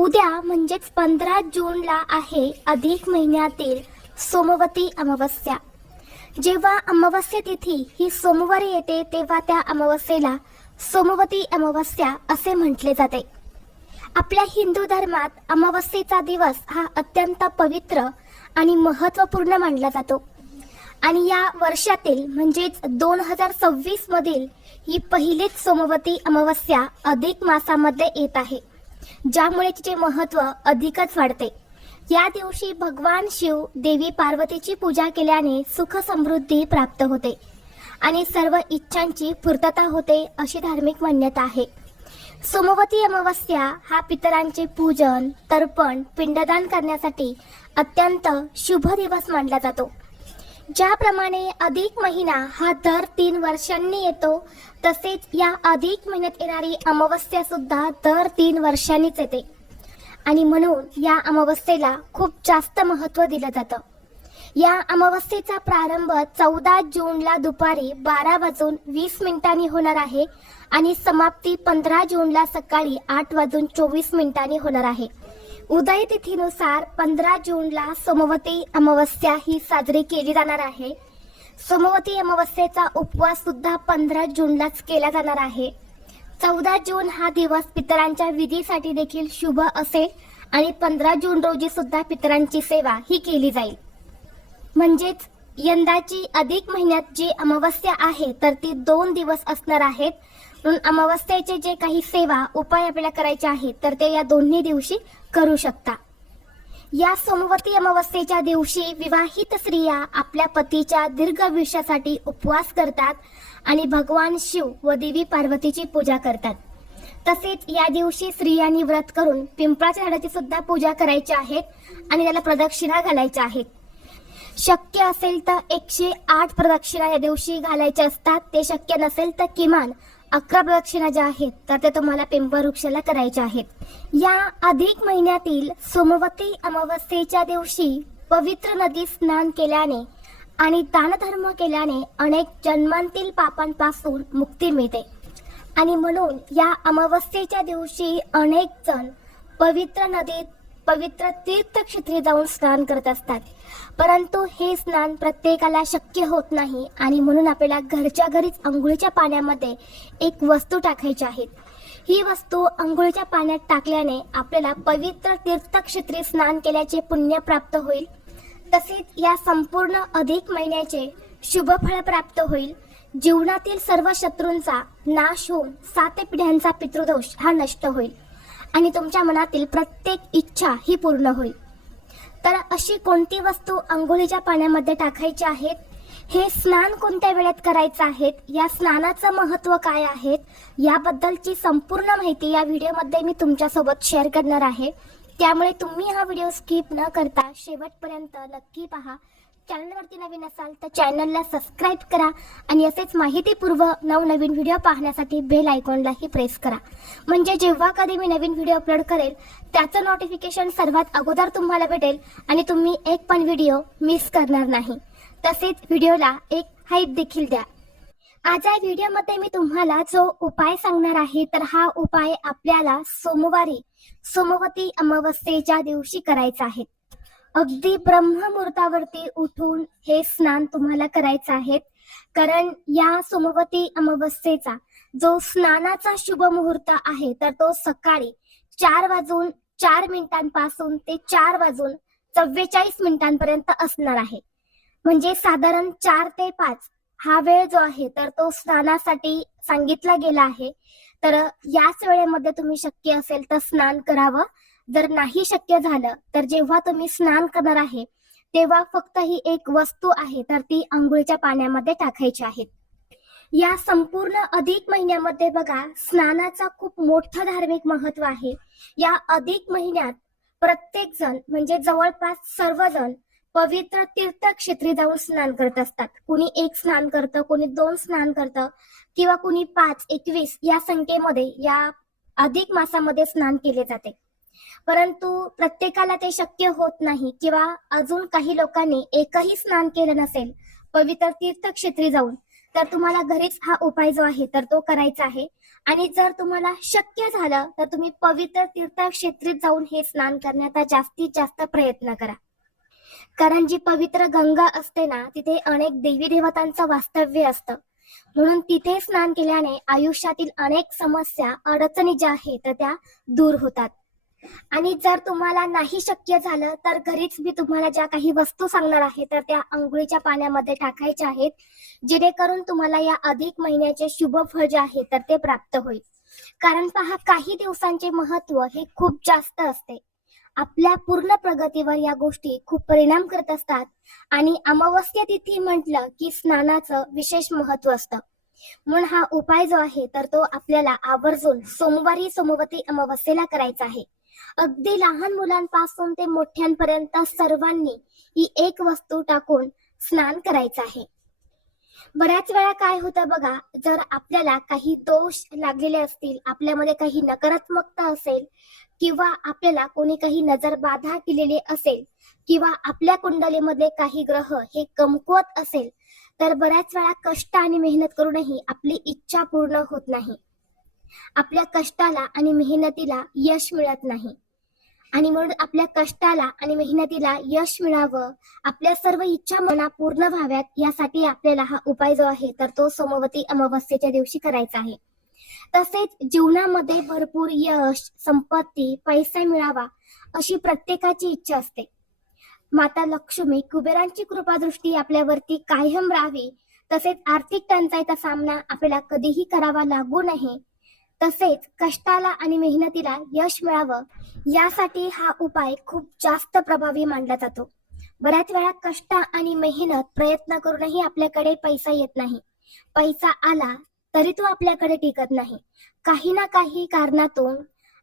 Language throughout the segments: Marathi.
उद्या म्हणजेच 15 जूनला आहे अधिक महिन्यातील सोमवती अमावस्या। जेव्हा अमावस्या तिथी ही सोमवारी येते तेव्हा त्या अमावस्येला सोमवती अमावस्या असे म्हटले जाते। आपल्या हिंदू धर्मात अमावस्येचा दिवस हा अत्यंत पवित्र आणि महत्त्वपूर्ण मानला जातो आणि या वर्षातील म्हणजेच 2026 मधील ही पहिलीच सोमवती अमावस्या अधिक मासामध्ये येत आहे, ज्यामुळे तिचे महत्त्व अधिकच वाढते। या दिवशी भगवान शिव देवी पार्वतीची पूजा केल्याने सुख समृद्धी प्राप्त होते आणि सर्व इच्छांची पूर्तता होते अशी धार्मिक मान्यता आहे। सोमवती अमावस्या हा पितरांचे पूजन, तर्पण, पिंडदान करण्यासाठी अत्यंत शुभ दिवस मानला जातो। ज्याप्रमाणे अधिक महिना हा दर 3 वर्षांनी येतो, तसेच या अधिक महिन्यात येणारी अमावस्या सुद्धा दर 3 वर्षांनीच येते आणि म्हणून या अमावस्येला खूप जास्त महत्त्व दिलं जातं। या अमावस्येचा प्रारंभ 14 जूनला दुपारी 12:20 होणार आहे आणि समाप्ती 15 जूनला सकाळी 8:24 होणार आहे। उदय तिथीनुसार 15 जूनला सोमवती अमावस्या ही साजरी केली जाणार आहे। सोमवती अमावस्येचा उपवास सुद्धा 15 जूनलाच केला जाणार आहे। 14 जून हा दिवस पितरांच्या विधीसाठी देखील शुभ असेल आणि 15 जून रोजी सुद्धा पितरांची सेवा ही केली जाईल। म्हणजेच यंदाची अधिक महिन्यात जी अमावस्या आहे तर ती 2 दिवस असणार आहेत, म्हणून अमावस्येचे जे काही सेवा उपाय आपल्याला करायचे आहेत तर ते या दोन्ही दिवशी करू शकता। या सोमवती अमावस्येच्या दिवशी विवाहित स्त्रिया आपल्या पतीच्या दीर्घ आयुष्यासाठी उपवास करतात आणि भगवान शिव व देवी पार्वतीची पूजा करतात। तसेच या दिवशी स्त्रियांनी व्रत करून पिंपळाच्या झाडाची सुद्धा पूजा करायची आहेत आणि त्याला प्रदक्षिणा घालायच्या आहेत। शक्य असेल तर 108 प्रदक्षिणा या दिवशी घालायच्या असतात। ते शक्य नसेल तर किमान 11 प्रदक्षिणा ज्या आहेत तर ते तुम्हाला पिंपळ वृक्षाला करायच्या आहेत। या अधिक महिन्यातील सोमवती अमावस्येच्या दिवशी पवित्र नदीत स्नान केल्याने आणि दानधर्म केल्याने अनेक जन्मांतील पापांपासून मुक्ती मिळते आणि म्हणून या अमावस्येच्या दिवशी अनेक जण पवित्र नदीत, पवित्र तीर्थक्षेत्री जाऊन स्नान करत असतात, परंतु हे स्नान प्रत्येकाला शक्य होत नाही आणि म्हणून आपल्याला घरच्या घरीच अंघोळीच्या पाण्यामध्ये एक वस्तू टाकायची आहे। ही वस्तू अंघोळीच्या पाण्यात टाकल्याने आपल्याला पवित्र तीर्थक्षेत्री स्नान केल्याचे पुण्य प्राप्त होईल। तसेच या संपूर्ण अधिक महिन्याचे शुभ फळ प्राप्त होईल। जीवनातील सर्व शत्रूंचा नाश होऊन 7 पिढ्यांचा पितृदोष हा नष्ट होईल आणि तुमच्या मनातील प्रत्येक इच्छा ही पूर्ण होईल। तर अशी कोणती वस्तू अंघोळीच्या पाण्यामध्ये टाकायची आहेत, हे स्नान कोणत्या वेळेत करायचं आहे, या स्नानाचं महत्त्व काय आहे याबद्दलची संपूर्ण माहिती या व्हिडिओमध्ये मी तुमच्यासोबत शेअर करणार आहे। त्यामुळे तुम्ही हा व्हिडिओ स्किप न करता शेवटपर्यंत नक्की पहा। चॅनलवरती नवीन असाल तर चॅनलला सबस्क्राईब करा आणि असेच माहितीपूर्व नवनवीन व्हिडिओ पाहण्यासाठी बेल आयकॉनलाही प्रेस करा, म्हणजे जेव्हा कधी मी नवीन व्हिडिओ अपलोड करेल त्याचं नोटिफिकेशन सर्वात अगोदर तुम्हाला भेटेल आणि तुम्ही एक पण व्हिडिओ मिस करणार नाही। तसेच व्हिडिओला एक हाईप देखील द्या। आज या व्हिडिओमध्ये मी तुम्हाला जो उपाय सांगणार आहे तर हा उपाय आपल्याला सोमवारी सोमवती अमावस्येच्या दिवशी करायचा आहे। अगदी ब्रह्ममुहूर्तावरती उठून हे स्नान तुम्हाला करायचं आहे, कारण या सोमवती अमावस्येचा जो स्नानाचा शुभ मुहूर्त आहे तर तो सकाळी 4:04 पासून ते 4:44 पर्यंत असणार आहे। म्हणजे साधारण 4 ते 5 हा वेळ जो आहे तर तो स्नानासाठी सांगितला गेला आहे। तर याच वेळेमध्ये तुम्ही शक्य असेल तर स्नान करावं। जर नाही शक्य झालं तर जेव्हा तुम्ही स्नान करणार आहे तेव्हा फक्त ही एक वस्तू आहे तर ती अंघोळीच्या पाण्यामध्ये टाकायची आहे। या संपूर्ण अधिक महिन्यामध्ये बघा, स्नानाचा खूप मोठं धार्मिक महत्त्व आहे। या अधिक महिन्यात प्रत्येक जण म्हणजे जवळपास सर्वजण पवित्र तीर्थक्षेत्री जाऊन स्नान करत असतात। कुणी 1 स्नान करतं, कुणी 2 स्नान करतं किंवा कुणी 5, 21 या संख्येमध्ये या अधिक मासामध्ये स्नान केले जाते, परंतु प्रत्येकाला ते शक्य होत नाही किंवा अजून काही लोकांनी एकही स्नान केलं नसेल पवित्र तीर्थक्षेत्री जाऊन, तर तुम्हाला घरीच हा उपाय जो आहे तर तो करायचा आहे. आणि जर तुम्हाला शक्य झालं तर तुम्ही पवित्र तीर्थक्षेत्री जाऊन हे स्नान करण्याचा जास्तीत जास्त प्रयत्न करा. कारण जी पवित्र गंगा असते ना, तिथे अनेक देवी देवतांचं वास्तव्य असतं. म्हणून तिथे स्नान केल्याने आयुष्यातील अनेक समस्या, अडचणी ज्या आहेत तर त्या दूर होतात. आणि जर तुम्हाला नाही शक्य झालं तर घरीच मी तुम्हाला ज्या काही वस्तू सांगणार आहे तर त्या अंघोळीच्या पाण्यामध्ये टाकायच्या आहेत, जेणेकरून तुम्हाला या अधिक महिन्याचे शुभ फळ जे आहे तर ते प्राप्त होईल. कारण पहा, काही दिवसांचे महत्व हे खूप जास्त असते. आपल्या पूर्ण प्रगतीवर या गोष्टी खूप परिणाम करत असतात. आणि अमावस्या तिथी म्हटलं की स्नानाचं विशेष महत्व असतं. म्हणून हा उपाय जो आहे तर तो आपल्याला आवर्जून सोमवारी सोमवती अमावस्येला करायचा आहे. अगदी लहान मुलांपासून ते मोठ्यांपर्यंत सर्वांनी ही एक वस्तू टाकून स्नान करायचं आहे. बऱ्याच वेळा काय होतं बघा, जर आपल्याला काही दोष लागलेले असतील, आपल्यामध्ये काही नकारात्मकता असेल, किंवा आपल्याला कोणी काही नजर बाधा केलेली असेल, किंवा आपल्या कुंडलीमध्ये काही ग्रह हे कमकुवत असेल, तर बऱ्याच वेळा कष्ट आणि मेहनत करूनही आपली इच्छा पूर्ण होत नाही. आपल्या कष्टाला आणि मेहनतीला यश मिळत नाही. आणि म्हणून आपल्या कष्टाला आणि मेहनतीला यश मिळावं, आपल्या सर्व इच्छा मना पूर्ण व्हाव्यात, यासाठी आपल्याला हा उपाय जो आहे तर तो सोमवती अमावस्येच्या दिवशी करायचा आहे. तसेच जीवनामध्ये भरपूर यश, संपत्ती, पैसा मिळावा अशी प्रत्येकाची इच्छा असते. माता लक्ष्मी, कुबेरांची कृपादृष्टी आपल्यावरती कायम राहावी, तसेच आर्थिक टंचाईचा सामना आपल्याला कधीही करावा लागू नये, तसेच कष्टाला आणि मेहनतीला यश मिळावं, यासाठी हा उपाय खूप जास्त प्रभावी मानला जातो. बऱ्याच वेळा कष्ट आणि मेहनत प्रयत्न करूनही आपल्याकडे पैसा येत नाही. पैसा आला तरी तो आपल्याकडे टिकत नाही. काही ना काही कारणातून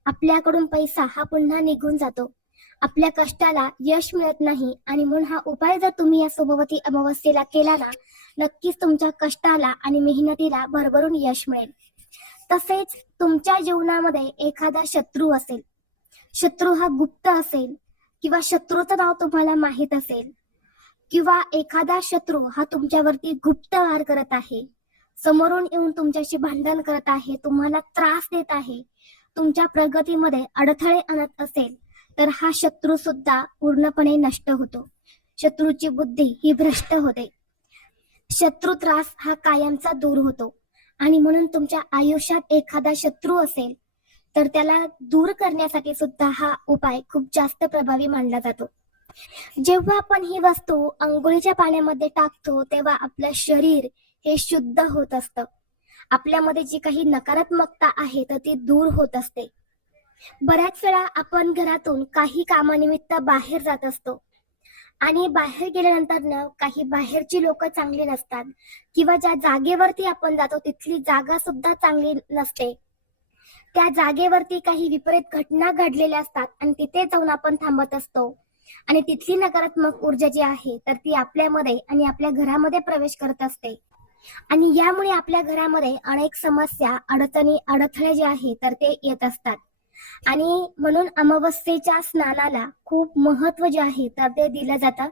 आपल्याकडून पैसा हा पुन्हा निघून जातो. आपल्या कष्टाला यश मिळत नाही. आणि म्हणून हा उपाय जर तुम्ही या सोमवती अमावस्येला केला ना, नक्कीच तुमच्या कष्टाला आणि मेहनतीला भरभरून यश मिळेल. तसेच तुमच्या जीवनामध्ये एखादा शत्रू असेल, शत्रू हा गुप्त असेल, किंवा शत्रूचं नाव तुम्हाला माहित असेल, किंवा एखादा शत्रू हा तुमच्यावरती गुप्त वार करत आहे, समोरून येऊन तुमच्याशी भांडण करत आहे, तुम्हाला त्रास देत आहे, तुमच्या प्रगतीमध्ये अडथळे आणत असेल, तर हा शत्रू सुद्धा पूर्णपणे नष्ट होतो. शत्रूची बुद्धी ही भ्रष्ट होते. शत्रू त्रास हा कायमचा दूर होतो. आणि म्हणून तुमच्या आयुष्यात एखादा शत्रू असेल तर त्याला दूर करण्यासाठी सुद्धा हा उपाय खूप जास्त प्रभावी मानला जातो. जेव्हा आपण ही वस्तू अंघोळीच्या पाण्यामध्ये टाकतो तेव्हा आपलं शरीर हे शुद्ध होत असतं. आपल्यामध्ये जी काही नकारात्मकता आहे तर ती दूर होत असते. बऱ्याच वेळा आपण घरातून काही कामानिमित्त बाहेर जात असतो, आणि बाहेर गेल्यानंतर ना काही बाहेरची लोक चांगली नसतात, किंवा ज्या जागेवरती आपण जातो तिथली जागा सुद्धा चांगली नसते. त्या जागेवरती काही विपरीत घटना घडलेल्या असतात आणि तिथे जाऊन आपण थांबत असतो. आणि तिथली नकारात्मक ऊर्जा जी आहे तर ती आपल्यामध्ये आणि आपल्या घरामध्ये प्रवेश करत असते. आणि यामुळे आपल्या घरामध्ये अनेक समस्या, अडचणी, अडथळे जे आहे तर ते येत असतात. आणि म्हणून अमावस्येच्या स्नानाला खूप महत्व जे आहे तर ते दिलं जातं.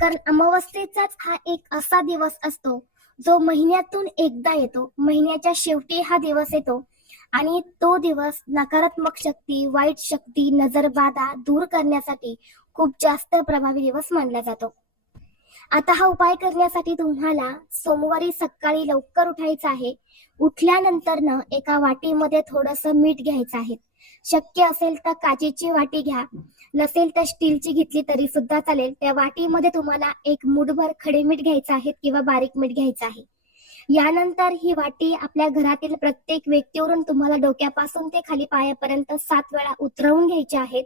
कारण अमावस्येचाच हा एक असा दिवस असतो जो महिन्यातून एकदा येतो. महिन्याच्या शेवटी हा दिवस येतो. आणि तो दिवस नकारात्मक शक्ती, वाईट शक्ती, नजरबाधा दूर करण्यासाठी खूप जास्त प्रभावी दिवस मानला जातो. आता हा उपाय करण्यासाठी तुम्हाला सोमवारी सकाळी लवकर उठायचं आहे. उठल्यानंतर एका वाटीमध्ये थोडंसं मीठ घ्यायचं आहे. शक्य असेल तर काचेची वाटी घ्या, नसेल तर स्टीलची घेतली तरी सुद्धा चालेल. त्या वाटीमध्ये तुम्हाला एक मूठभर खडे मीठ घ्यायचं आहे किंवा बारीक मीठ घ्यायचं आहे. यानंतर ही वाटी आपल्या घरातील प्रत्येक व्यक्तीवरून तुम्हाला डोक्यापासून ते खाली पायापर्यंत 7 वेळा उतरवून घ्यायची आहेत.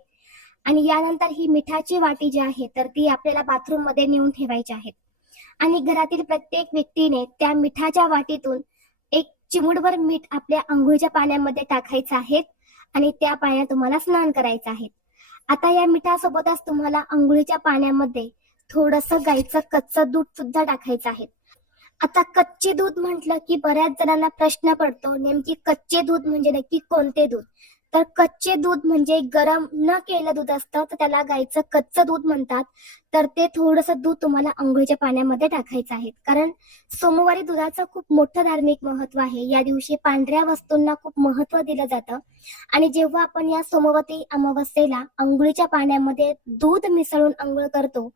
आणि यानंतर ही मिठाची वाटी जी आहे तर ती आपल्याला बाथरूम मध्ये नेऊन ठेवायची आहे. आणि घरातील प्रत्येक व्यक्तीने त्या मिठाच्या वाटीतून एक चिमूटभर मीठ आपल्या अंघोळीच्या पाण्यामध्ये टाकायचं आहे आणि त्या पाण्यात तुम्हाला स्नान करायचं आहे. आता या मिठासोबतच तुम्हाला अंघोळीच्या पाण्यामध्ये थोडंसं गाईचं कच्चं दूध सुद्धा टाकायचं आहे. आता कच्चे दूध म्हटलं की बऱ्याच जणांना प्रश्न पडतो, नेमकी कच्चे दूध म्हणजे नक्की कोणते दूध? तर कच्चे दूध म्हणजे गरम न केलेलं दूध असतं, तर त्याला गाईचं कच्चं दूध म्हणतात. तर ते थोडंसं दूध तुम्हाला अंघोळीच्या पाण्यामध्ये टाकायचं आहे. कारण सोमवारी दुधाचं खूप मोठं धार्मिक महत्व आहे. या दिवशी पांढऱ्या वस्तूंना खूप महत्व दिलं जातं आणि जेव्हा आपण या सोमवती अमावस्येला अंघोळीच्या पाण्यामध्ये दूध मिसळून अंघोळ करतो,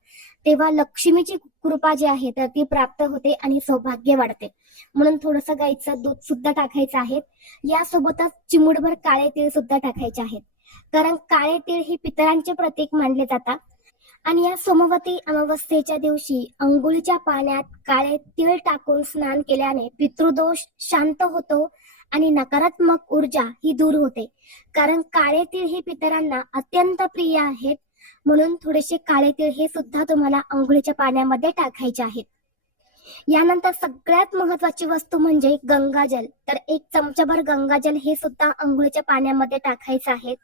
तेव्हा लक्ष्मीची कृपा जी आहे तर ती प्राप्त होते आणि सौभाग्य वाढते. म्हणून थोडंसं गाईचं दूध सुद्धा टाकायचं आहे. यासोबतच चिमूटभर काळे तीळ सुद्धा टाकायचे आहेत. कारण काळे तीळ ही पितरांचे प्रतीक मानले जातात आणि या सोमवती अमावस्येच्या दिवशी अंघोळीच्या पाण्यात काळे तीळ टाकून स्नान केल्याने पितृदोष शांत होतो आणि नकारात्मक ऊर्जा ही दूर होते. कारण काळे तीळ हे पितरांना अत्यंत प्रिय आहेत. म्हणून थोडेसे काळे तीळ हे सुद्धा तुम्हाला अंघोळीच्या पाण्यामध्ये टाकायचे आहेत. यानंतर सगळ्यात महत्वाची वस्तू म्हणजे गंगाजल. तर 1 चमचाभर गंगाजल हे सुद्धा अंघोळीच्या पाण्यामध्ये टाकायचं आहे.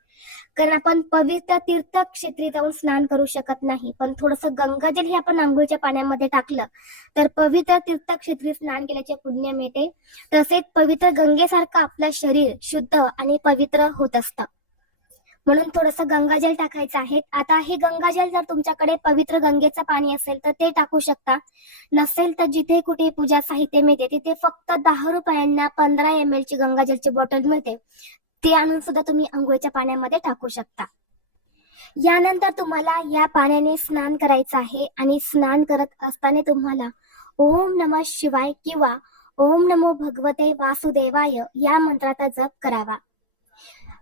कारण आपण पवित्र तीर्थक्षेत्री जाऊन स्नान करू शकत नाही, पण थोडंसं गंगाजल हे आपण अंघोळीच्या पाण्यामध्ये टाकलं तर पवित्र तीर्थक्षेत्री स्नान केल्याचे पुण्य मिळते. तसेच पवित्र गंगेसारखं आपलं शरीर शुद्ध आणि पवित्र होत असतं. म्हणून थोडंसं गंगाजल टाकायचं आहे. आता हे गंगाजल जर तुमच्याकडे पवित्र गंगेचं पाणी असेल तर ते टाकू शकता. नसेल तर जिथे कुठे पूजा साहित्य मिळते तिथे फक्त 10 रुपयांना 15 ml ची गंगाजलची बॉटल मिळते. ते आणून सुद्धा तुम्ही अंघोळीच्या पाण्यामध्ये टाकू शकता. यानंतर तुम्हाला या पाण्याने स्नान करायचं आहे आणि स्नान करत असताना तुम्हाला ओम नमः शिवाय किंवा ओम नमो भगवते वासुदेवाय या मंत्राचा जप करावा.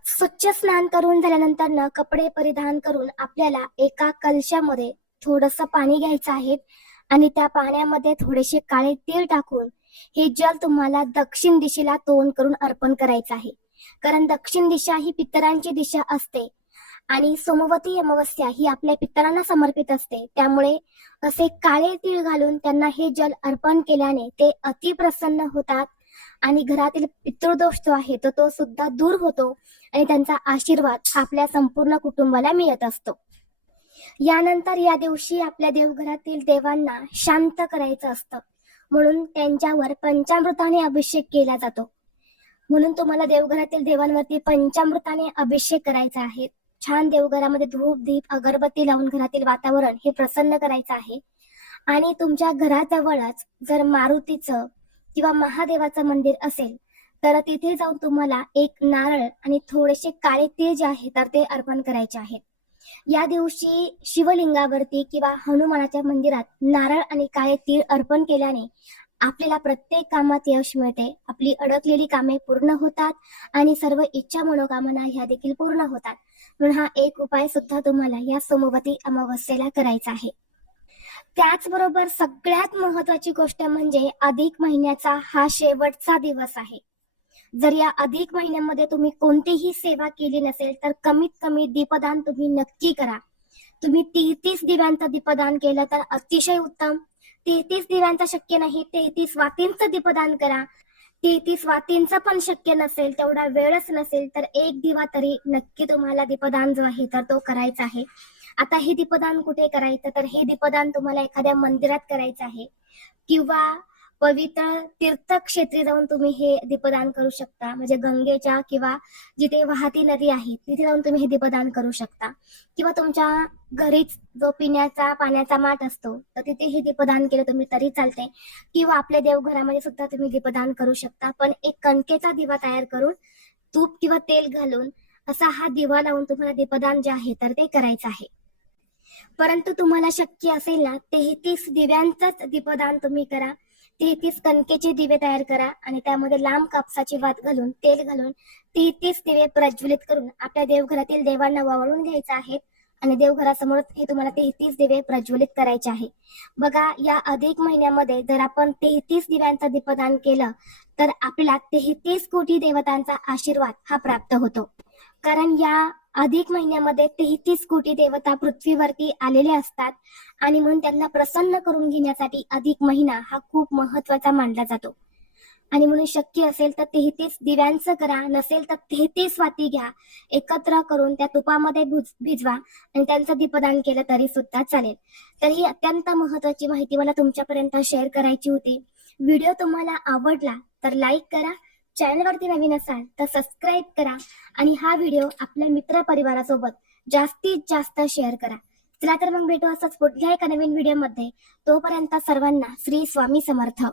स्वच्छ स्नान करून झाल्यानंतर कपडे परिधान करून आपल्याला एका कलशामध्ये थोडंसं पाणी घ्यायचं आहे आणि त्या पाण्यामध्ये थोडेसे काळे तीळ टाकून हे जल तुम्हाला दक्षिण दिशेला तोंड करून अर्पण करायचं आहे. कारण दक्षिण दिशा ही पितरांची दिशा असते आणि सोमवती अमावस्या ही आपल्या पितरांना समर्पित असते. त्यामुळे असे काळे तीळ घालून त्यांना हे जल अर्पण केल्याने ते अतिप्रसन्न होतात आणि घरातील पितृदोष जो आहे तो सुद्धा दूर होतो आणि त्यांचा आशीर्वाद आपल्या संपूर्ण कुटुंबाला मिळत असतो. यानंतर या दिवशी आपल्या देवघरातील देवांना शांत करायचं असतं. म्हणून त्यांच्यावर पंचामृताने अभिषेक केला जातो. म्हणून तुम्हाला देवघरातील देवांवरती पंचामृताने अभिषेक करायचा आहे. छान देवघरामध्ये धूप दीप अगरबत्ती लावून घरातील वातावरण हे प्रसन्न करायचं आहे. आणि तुमच्या घराजवळच जर मारुतीचं किंवा महादेवाचं मंदिर असेल तर तिथे जाऊन तुम्हाला एक नारळ आणि थोडेसे काळे तीळ जे आहे तर ते अर्पण करायचे आहेत. या दिवशी शिवलिंगावरती किंवा हनुमानाच्या मंदिरात नारळ आणि काळे तीळ अर्पण केल्याने आपल्याला प्रत्येक कामात यश मिळते. आपली अडकलेली कामे पूर्ण होतात आणि सर्व इच्छा मनोकामना ह्या देखील पूर्ण होतात. म्हणून हा एक उपाय सुद्धा तुम्हाला या सोमवती अमावस्येला करायचा आहे. त्याचबरोबर सगळ्यात महत्वाची गोष्ट म्हणजे अधिक महिन्याचा हा शेवटचा दिवस आहे. जर या अधिक महिन्यामध्ये तुम्ही कोणतीही सेवा केली नसेल तर कमीत कमी दीपदान तुम्ही नक्की करा. तुम्ही 33 दिव्यांचं दीपदान केलं तर अतिशय उत्तम. 33 दिव्यांचं शक्य नाही 33 वातींचं दीपदान करा. 33 वातींचं पण शक्य नसेल, तेवढा वेळच नसेल तर एक दिवा तरी नक्की तुम्हाला दीपदान जो आहे तर तो करायचा आहे. आता हे दीपदान कुठे करायचं तर हे दीपदान तुम्हाला एखाद्या मंदिरात करायचं आहे किंवा पवित्र तीर्थक्षेत्री जाऊन तुम्ही हे दीपदान करू शकता. म्हणजे गंगेच्या किंवा जिथे वाहती नदी आहे तिथे जाऊन तुम्ही हे दीपदान करू शकता किंवा तुमच्या घरीच जो पिण्याचा पाण्याचा माठ असतो तर तिथे हे दीपदान केलं तुम्ही तरी चालते किंवा आपल्या देवघरामध्ये सुद्धा तुम्ही दीपदान करू शकता. पण एक कणकेचा दिवा तयार करून तूप किंवा तेल घालून असा हा दिवा लावून तुम्हाला दीपदान जे आहे तर ते करायचं आहे. परंतु तुम्हाला शक्य असेल ना 33 दिव्यांचंच दीपदान तुम्ही करा. 33 कणकेचे दिवे तयार करा आणि त्यामध्ये लांब कापसाची वात घालून तेल घालून 33 दिवे प्रज्वलित करून आपल्या देवघरातील देवांना वावळून घ्यायचं आहे आणि देवघरासमोर हे तुम्हाला 33 दिवे प्रज्वलित करायचे आहे. बघा या अधिक महिन्यामध्ये जर आपण 33 दिव्यांचं दीपदान केलं तर आपल्याला 33 कोटी देवतांचा आशीर्वाद हा प्राप्त होतो. कारण या अधिक महिन्यामध्ये 33 कोटी देवता पृथ्वीवरती आलेले असतात आणि म्हणून त्यांना प्रसन्न करून घेण्यासाठी अधिक महिना हा खूप महत्वाचा मानला जातो. आणि म्हणून शक्य असेल तर 33 दिव्यांचं करा, नसेल तर 33 वाती घ्या, एकत्र करून त्या तुपामध्ये भिजवा आणि त्यांचं दीपदान केलं तरी सुद्धा चालेल. तर ही अत्यंत महत्वाची माहिती मला तुमच्यापर्यंत शेअर करायची होती. व्हिडिओ तुम्हाला आवडला तर लाईक करा, चॅनलवरती नवीन असाल तर सबस्क्राईब करा आणि हा व्हिडिओ आपल्या मित्र परिवारासोबत जास्तीत जास्त शेअर करा. चला तर मग भेटू असंच पुढल्या एका नवीन व्हिडिओमध्ये. तोपर्यंत सर्वांना श्री स्वामी समर्थ.